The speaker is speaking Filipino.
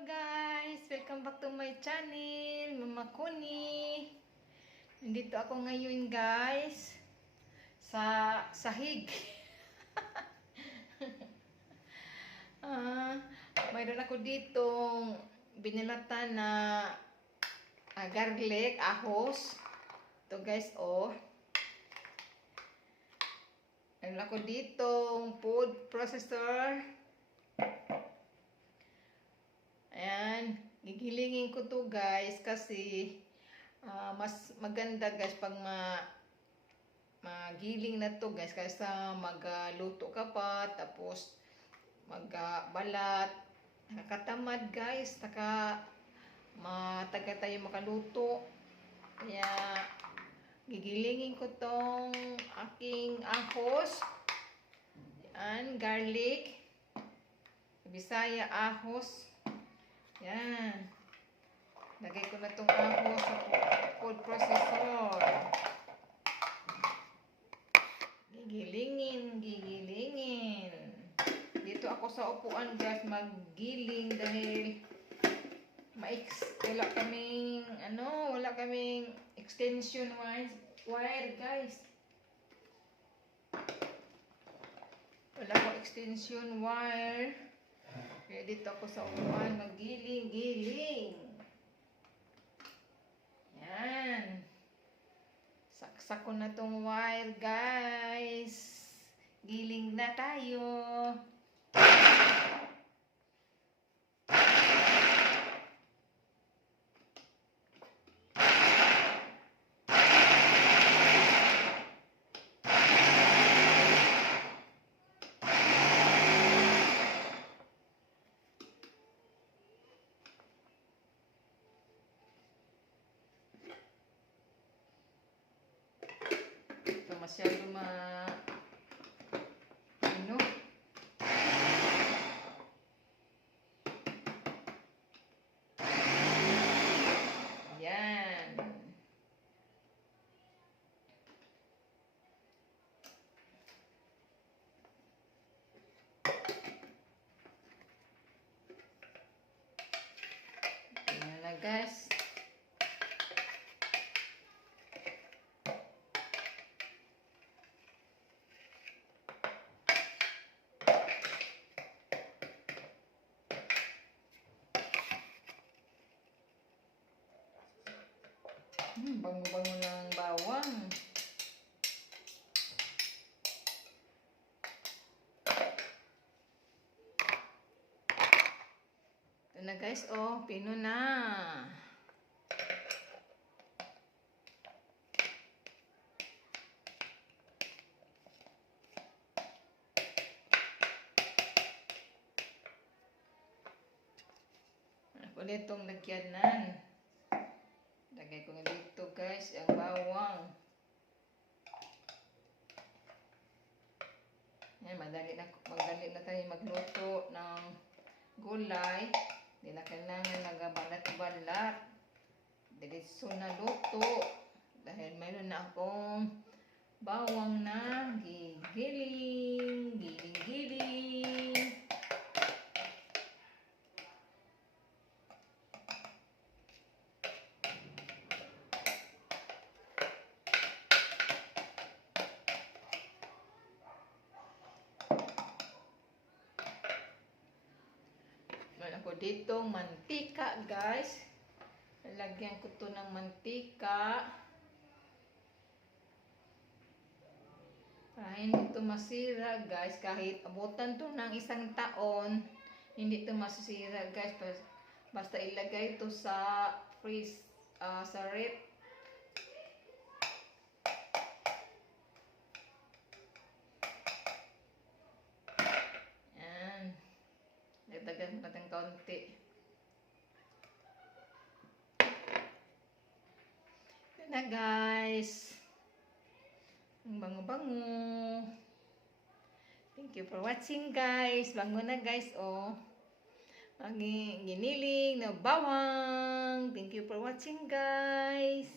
Hello guys! Welcome back to my channel, Mama Connie. Nandito ako ngayon guys sa sahig. Mayroon ako ditong binilatan na garlic, ahos. Ito guys, oh. Mayroon ako ditong food processor. Ayan, gigilingin ko to guys kasi mas maganda guys pag magiling na to guys kaysa magluto ka pa tapos magbalat. Nakakatamad guys, matagal tayo makaluto. Kaya gigilingin ko tong aking ahos. Ayan, garlic. Bisaya ahos. Yan. Lagay ko na itong ahos sa food processor. Gigilingin. Dito ako sa upuan guys maggiling dahil wala kaming extension wire guys. Wala ko extension wire. Kaya dito ako sa upuan maggiling. Yan. Saksak ko na tong wire guys. Giling na tayo. Masyado yan. Yan na guys. Bango-bango ng bawang. Ito na guys, oh, pino na. Ako nitong lagyanan. Lagay ko nga dito guys, ang bawang. Yan, madali na tayo magluto ng gulay. Hindi na kailangan nagabalat-balat. Diretso na luto. Dahil mayroon na akong bawang na giling. Meron ako dito mantika guys. Lalagyan ko to ng mantika. Para hindi to masira guys. Kahit abutan to ng 1 taon, hindi to masisira guys. Basta ilagay to sa freeze, sa ref. Dagdagan natin kaunti. Ito na guys. Ang bango-bango. Thank you for watching guys. Bango na guys, oh. Ang giniling na bawang. Thank you for watching guys.